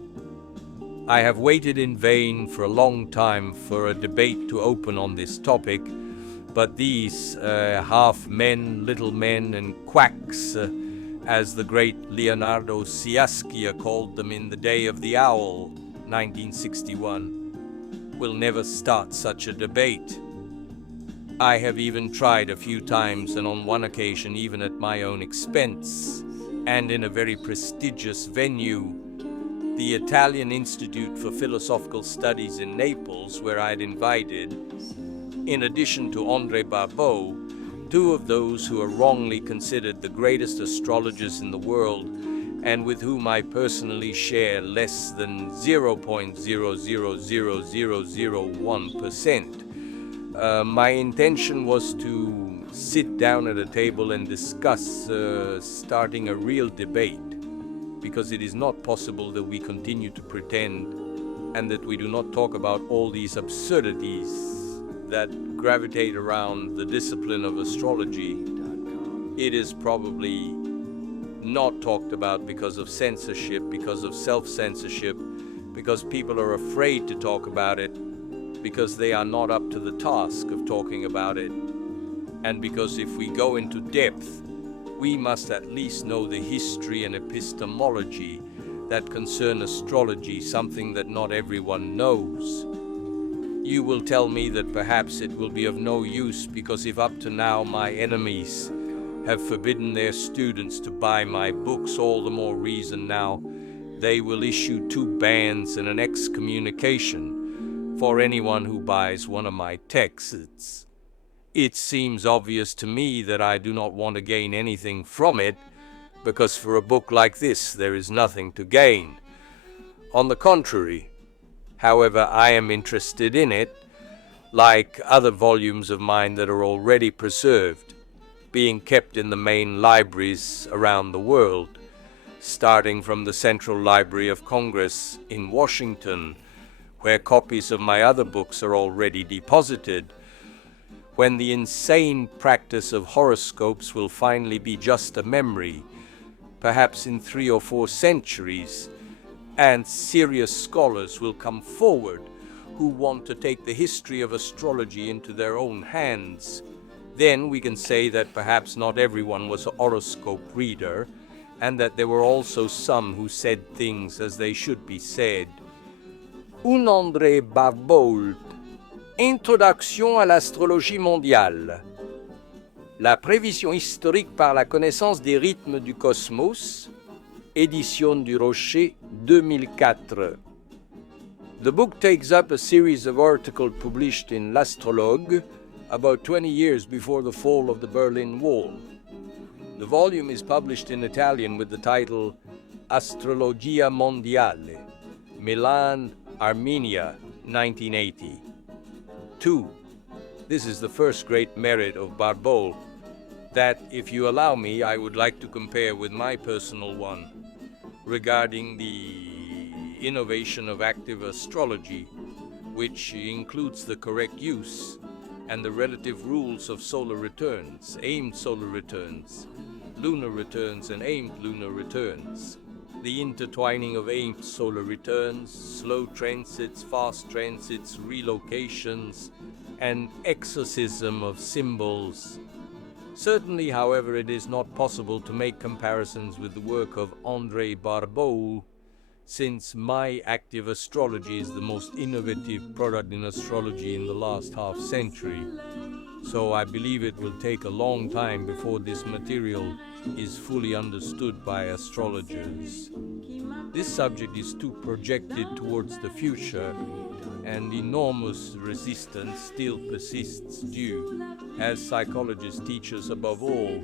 I have waited in vain for a long time for a debate to open on this topic, but these half men, little men, and quacks, as the great Leonardo Sciascia called them in The Day of the Owl, 1961, will never start such a debate. I have even tried a few times, and on one occasion even at my own expense, and in a very prestigious venue, the Italian Institute for Philosophical Studies in Naples, where I had invited, in addition to André Barbault, two of those who are wrongly considered the greatest astrologers in the world, and with whom I personally share less than 0.00001%, My intention was to sit down at a table and discuss starting a real debate, because it is not possible that we continue to pretend and that we do not talk about all these absurdities that gravitate around the discipline of astrology. It is probably not talked about because of censorship, because of self-censorship, because people are afraid to talk about it, because they are not up to the task of talking about it, and because if we go into depth, we must at least know the history and epistemology that concern astrology, something that not everyone knows. You will tell me that perhaps it will be of no use, because if up to now my enemies have forbidden their students to buy my books, all the more reason now they will issue 2 bans and an excommunication for anyone who buys one of my texts. It seems obvious to me that I do not want to gain anything from it, because for a book like this there is nothing to gain. On the contrary, however, I am interested in it, like other volumes of mine that are already preserved, being kept in the main libraries around the world, starting from the Central Library of Congress in Washington, where copies of my other books are already deposited, when the insane practice of horoscopes will finally be just a memory, perhaps in 3 or 4 centuries, and serious scholars will come forward who want to take the history of astrology into their own hands. Then we can say that perhaps not everyone was a horoscope reader, and that there were also some who said things as they should be said. Un André Barbault, Introduction à l'astrologie mondiale. La prévision historique par la connaissance des rythmes du cosmos. Édition du Rocher, 2004. The book takes up a series of articles published in L'Astrologue about 20 years before the fall of the Berlin Wall. The volume is published in Italian with the title Astrologia Mondiale, Milan, Armenia, 1980. 2. This is the first great merit of Barbault, that, if you allow me, I would like to compare with my personal one regarding the innovation of active astrology, which includes the correct use and the relative rules of solar returns, aimed solar returns, lunar returns, and aimed lunar returns. The intertwining of aimed solar returns, slow transits, fast transits, relocations, and exorcism of symbols. Certainly, however, it is not possible to make comparisons with the work of André Barbault, since my active astrology is the most innovative product in astrology in the last half-century. So I believe it will take a long time before this material is fully understood by astrologers. This subject is too projected towards the future, and enormous resistance still persists due, as psychologists teach us above all,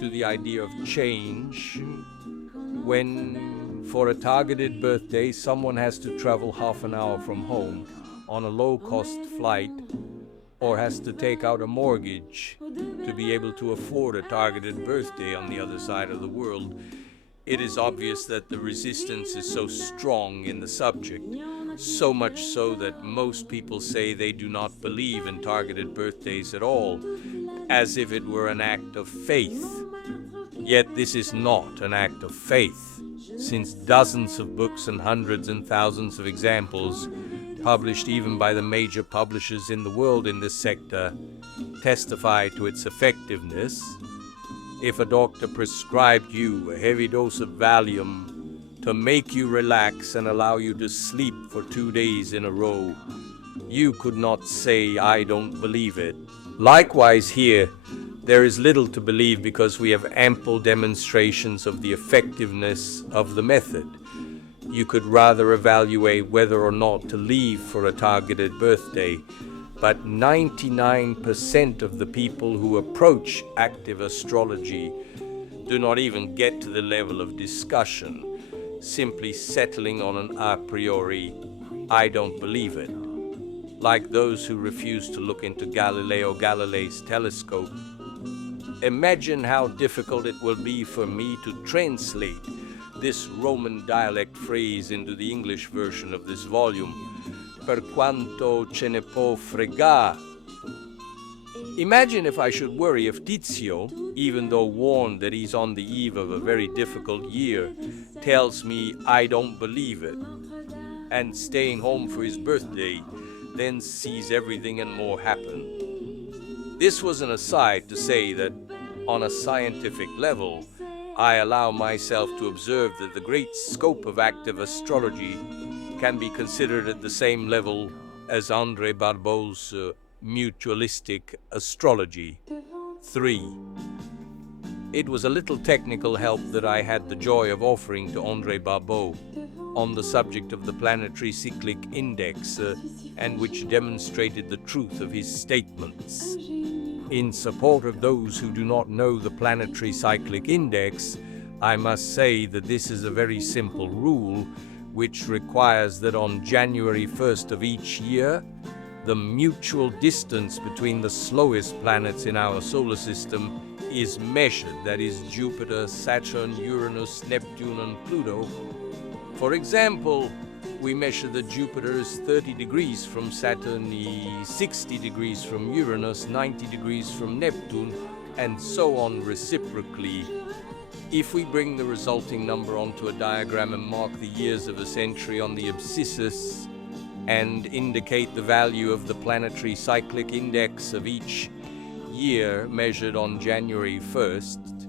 to the idea of change when, for a targeted birthday, someone has to travel half an hour from home on a low-cost flight, or has to take out a mortgage to be able to afford a targeted birthday on the other side of the world. It is obvious that the resistance is so strong in the subject, so much so that most people say they do not believe in targeted birthdays at all, as if it were an act of faith. Yet this is not an act of faith, since dozens of books and hundreds and thousands of examples, published even by the major publishers in the world in this sector, testify to its effectiveness. If a doctor prescribed you a heavy dose of Valium to make you relax and allow you to sleep for 2 days in a row, you could not say, "I don't believe it." Likewise here, there is little to believe because we have ample demonstrations of the effectiveness of the method. You could rather evaluate whether or not to leave for a targeted birthday, but 99% of the people who approach active astrology do not even get to the level of discussion, simply settling on an a priori, "I don't believe it." like those who refused to look into Galileo Galilei's telescope. Imagine how difficult it will be for me to translate this Roman dialect phrase into the English version of this volume. Per quanto ce ne può fregar. Imagine if I should worry if Tizio, even though warned that he's on the eve of a very difficult year, tells me I don't believe it, and staying home for his birthday, then sees everything and more happen. This was an aside to say that, on a scientific level, I allow myself to observe that the great scope of active astrology can be considered at the same level as André Barbault's mutualistic astrology. 3. It was a little technical help that I had the joy of offering to André Barbault on the subject of the planetary cyclic index, and which demonstrated the truth of his statements. In support of those who do not know the planetary cyclic index, I must say that this is a very simple rule which requires that on January 1st of each year, the mutual distance between the slowest planets in our solar system is measured, that is Jupiter, Saturn, Uranus, Neptune, and Pluto. For example, we measure that Jupiter is 30 degrees from Saturn, 60 degrees from Uranus, 90 degrees from Neptune, and so on reciprocally. If we bring the resulting number onto a diagram and mark the years of a century on the abscissas, and indicate the value of the planetary cyclic index of each year measured on January 1st,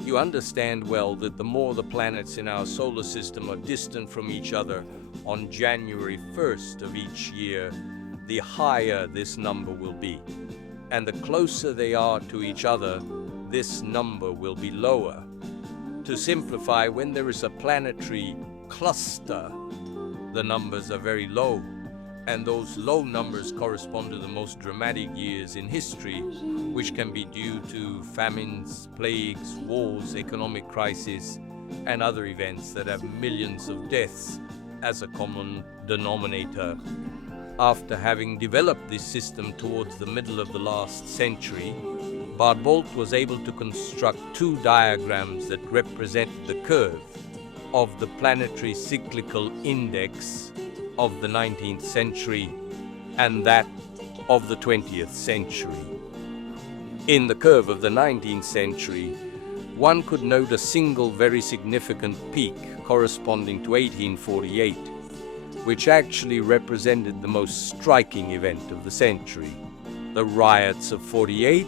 you understand well that the more the planets in our solar system are distant from each other on January 1st of each year, the higher this number will be. And the closer they are to each other, this number will be lower. To simplify, when there is a planetary cluster, the numbers are very low, and those low numbers correspond to the most dramatic years in history, which can be due to famines, plagues, wars, economic crises, and other events that have millions of deaths as a common denominator. After having developed this system towards the middle of the last century, Barbault was able to construct two diagrams that represent the curve of the planetary cyclical index of the 19th century and that of the 20th century. In the curve of the 19th century, one could note a single very significant peak corresponding to 1848, which actually represented the most striking event of the century, the riots of 48,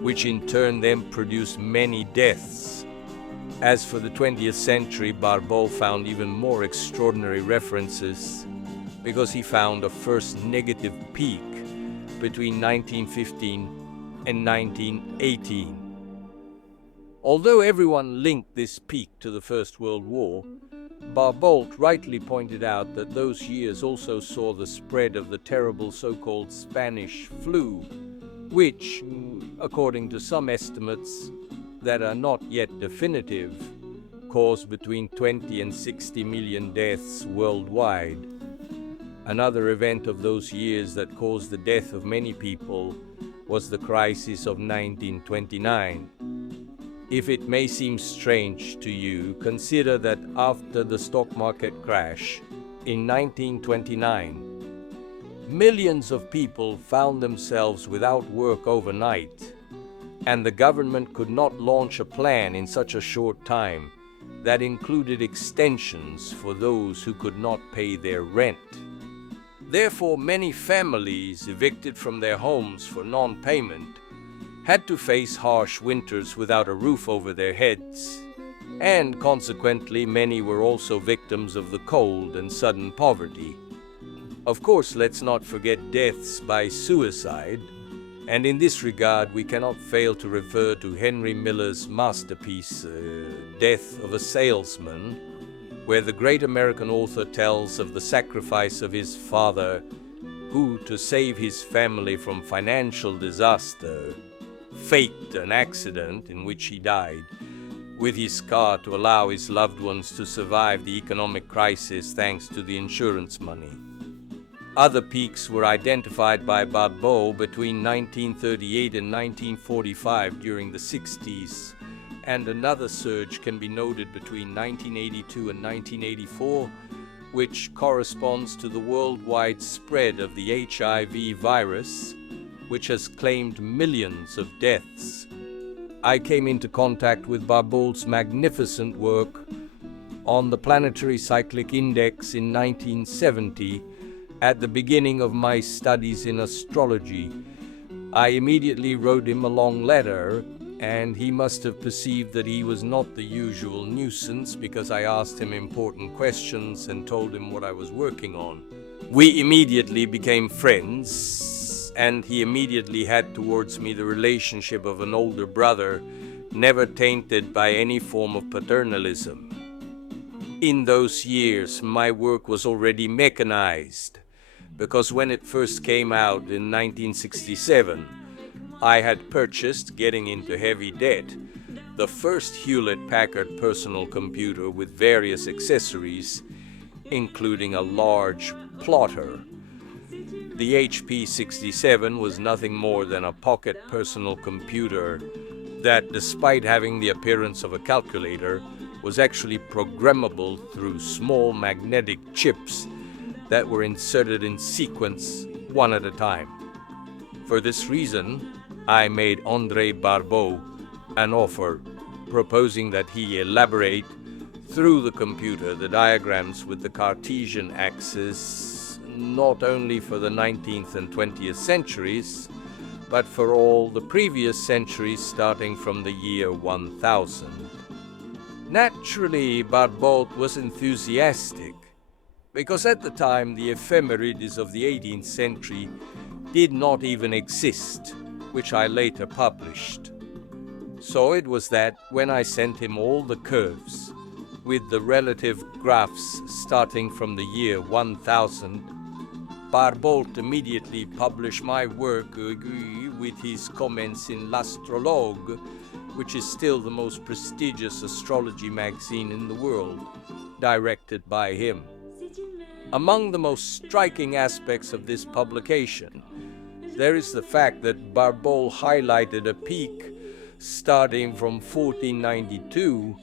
which in turn then produced many deaths. As for the 20th century, Barbault found even more extraordinary references because he found a first negative peak between 1915 and 1918. Although everyone linked this peak to the First World War, Barbault rightly pointed out that those years also saw the spread of the terrible so-called Spanish flu, which, according to some estimates that are not yet definitive, caused between 20 and 60 million deaths worldwide. Another event of those years that caused the death of many people was the crisis of 1929. If it may seem strange to you, consider that after the stock market crash in 1929, millions of people found themselves without work overnight, and the government could not launch a plan in such a short time that included extensions for those who could not pay their rent. Therefore, many families evicted from their homes for non-payment had to face harsh winters without a roof over their heads, and consequently many were also victims of the cold and sudden poverty. Of course, let's not forget deaths by suicide, and in this regard we cannot fail to refer to Henry Miller's masterpiece, Death of a Salesman, where the great American author tells of the sacrifice of his father, who, to save his family from financial disaster, faked an accident in which he died with his car to allow his loved ones to survive the economic crisis thanks to the insurance money. Other peaks were identified by Barbault between 1938 and 1945 during the 60s, and another surge can be noted between 1982 and 1984, which corresponds to the worldwide spread of the HIV virus, which has claimed millions of deaths. I came into contact with Barbault's magnificent work on the Planetary Cyclic Index in 1970 at the beginning of my studies in astrology. I immediately wrote him a long letter, and he must have perceived that he was not the usual nuisance because I asked him important questions and told him what I was working on. We immediately became friends, and he immediately had towards me the relationship of an older brother, never tainted by any form of paternalism. In those years, my work was already mechanized, because when it first came out in 1967, I had purchased, getting into heavy debt, the first Hewlett-Packard personal computer with various accessories, including a large plotter. The HP 67 was nothing more than a pocket personal computer that, despite having the appearance of a calculator, was actually programmable through small magnetic chips that were inserted in sequence one at a time. For this reason, I made André Barbault an offer, proposing that he elaborate through the computer the diagrams with the Cartesian axis, not only for the 19th and 20th centuries, but for all the previous centuries starting from the year 1000. Naturally, Barbault was enthusiastic, because at the time the ephemerides of the 18th century did not even exist, which I later published. So it was that when I sent him all the curves, with the relative graphs starting from the year 1000, Barbault immediately published my work with his comments in L'Astrologue, which is still the most prestigious astrology magazine in the world, directed by him. Among the most striking aspects of this publication, there is the fact that Barbault highlighted a peak starting from 1492,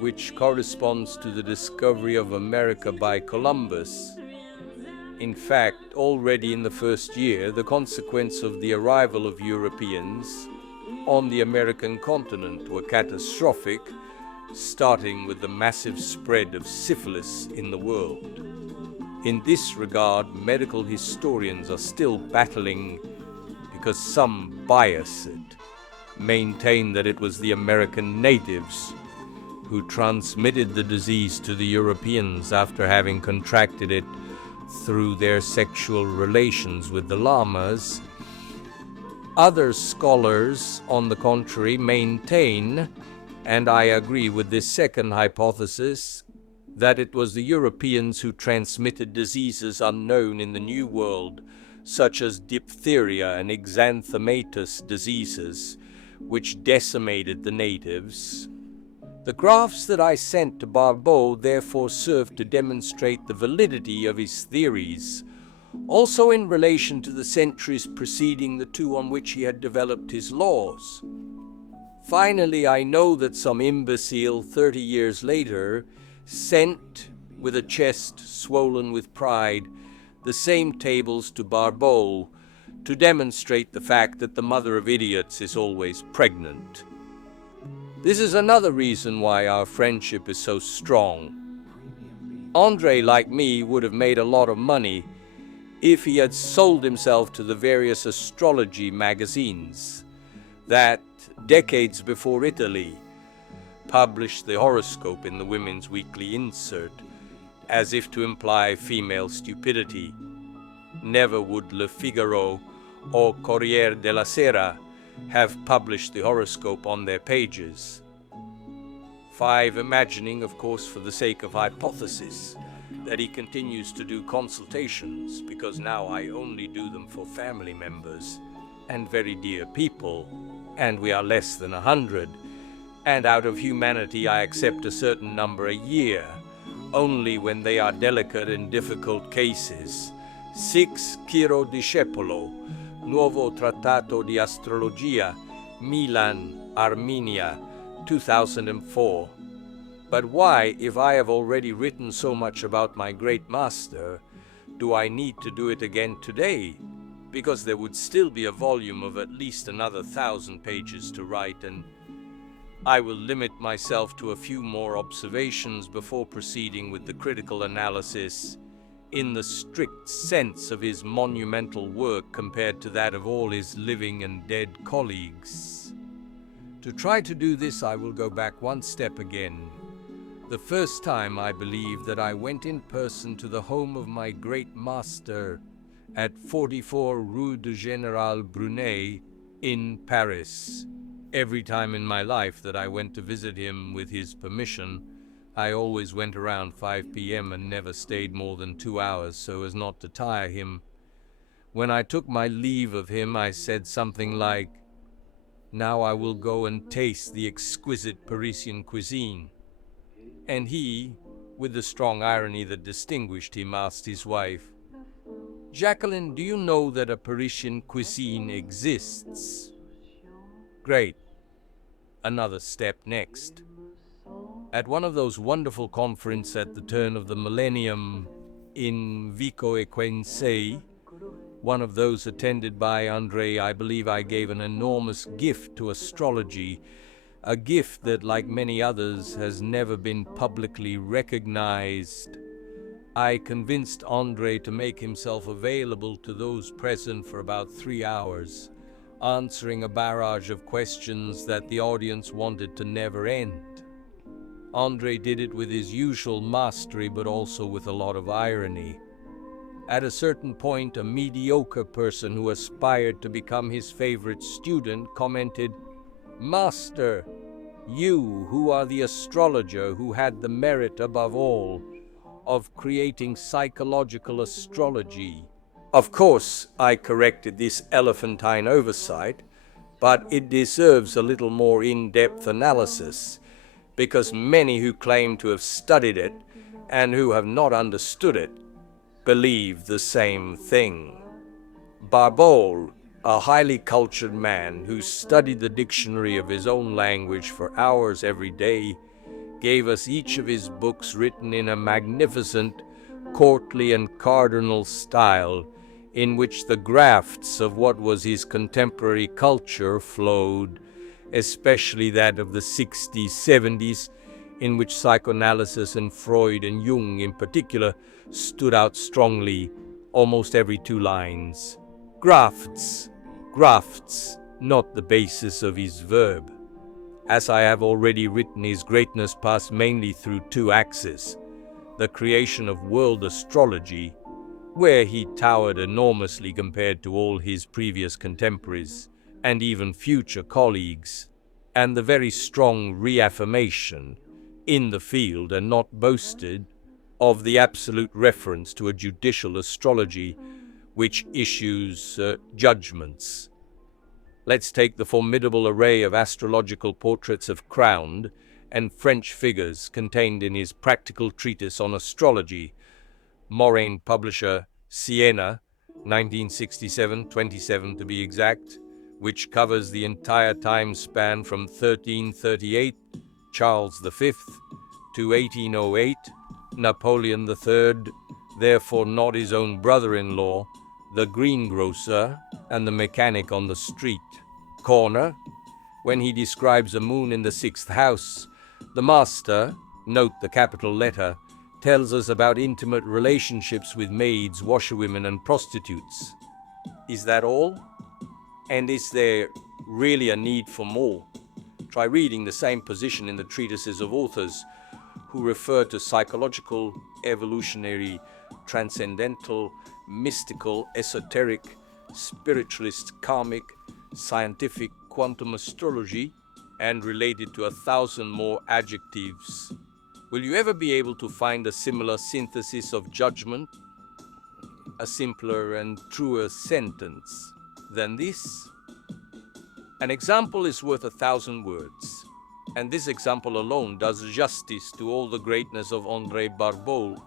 which corresponds to the discovery of America by Columbus. In fact, already in the first year, the consequence of the arrival of Europeans on the American continent were catastrophic, starting with the massive spread of syphilis in the world. In this regard, medical historians are still battling because some biased maintain that it was the American natives who transmitted the disease to the Europeans after having contracted it through their sexual relations with the llamas. Other scholars, on the contrary, maintain, and I agree with this second hypothesis, that it was the Europeans who transmitted diseases unknown in the New World, such as diphtheria and exanthematous diseases, which decimated the natives. The graphs that I sent to Barbault therefore served to demonstrate the validity of his theories, also in relation to the centuries preceding the two on which he had developed his laws. Finally, I know that some imbecile 30 years later sent, with a chest swollen with pride, the same tables to Barbault to demonstrate the fact that the mother of idiots is always pregnant. This is another reason why our friendship is so strong. André, like me, would have made a lot of money if he had sold himself to the various astrology magazines that, decades before Italy, published the horoscope in the Women's Weekly insert, as if to imply female stupidity. Never would Le Figaro or Corriere della Sera have published the horoscope on their pages. 5. Imagining, of course, for the sake of hypothesis, that he continues to do consultations, because now I only do them for family members and very dear people, and we are less than 100, and out of humanity I accept a certain number a year, only when they are delicate and difficult cases, 6 Ciro Discepolo, Nuovo Trattato di Astrologia, Milan, Armenia, 2004. But why, if I have already written so much about my great master, do I need to do it again today? Because there would still be a volume of at least another 1,000 pages to write, and I will limit myself to a few more observations before proceeding with the critical analysis in the strict sense of his monumental work compared to that of all his living and dead colleagues. To try to do this, I will go back one step again. The first time, I believe, that I went in person to the home of my great master at 44 Rue du Général Brunet in Paris. Every time in my life that I went to visit him with his permission, I always went around 5 p.m. and never stayed more than 2 hours so as not to tire him. When I took my leave of him, I said something like, "Now I will go and taste the exquisite Parisian cuisine." And he, with the strong irony that distinguished him, asked his wife, "Jacqueline, do you know that a Parisian cuisine exists?" Great. Another step next. At one of those wonderful conferences at the turn of the millennium in Vico Equensei, one of those attended by André, I believe I gave an enormous gift to astrology, a gift that, like many others, has never been publicly recognized. I convinced André to make himself available to those present for about 3 hours, answering a barrage of questions that the audience wanted to never end. André did it with his usual mastery, but also with a lot of irony. At a certain point, a mediocre person who aspired to become his favorite student commented, "Master, you who are the astrologer who had the merit above all of creating psychological astrology." Of course, I corrected this elephantine oversight, but it deserves a little more in-depth analysis, because many who claim to have studied it and who have not understood it believe the same thing. Barbault, a highly cultured man who studied the dictionary of his own language for hours every day, gave us each of his books written in a magnificent, courtly and cardinal style, in which the grafts of what was his contemporary culture flowed, especially that of the 60s, 70s, in which psychoanalysis and Freud and Jung in particular stood out strongly, almost every 2 lines. Grafts, not the basis of his verb. As I have already written, his greatness passed mainly through 2 axes: the creation of world astrology, where he towered enormously compared to all his previous contemporaries and even future colleagues, and the very strong reaffirmation in the field, and not boasted, of the absolute reference to a judicial astrology which issues judgments. Let's take the formidable array of astrological portraits of crowned and French figures contained in his practical treatise on astrology, Moraine publisher, Siena, 1967-27 to be exact, which covers the entire time span from 1338, Charles V, to 1808, Napoleon III, therefore not his own brother-in-law, the greengrocer, and the mechanic on the street corner. When he describes a moon in the 6th house, the master, note the capital letter, tells us about intimate relationships with maids, washerwomen, and prostitutes. Is that all? And is there really a need for more? Try reading the same position in the treatises of authors who refer to psychological, evolutionary, transcendental, mystical, esoteric, spiritualist, karmic, scientific, quantum astrology, and related to 1,000 more adjectives. Will you ever be able to find a similar synthesis of judgment? A simpler and truer sentence than this? An example is worth 1,000 words, and this example alone does justice to all the greatness of André Barbault,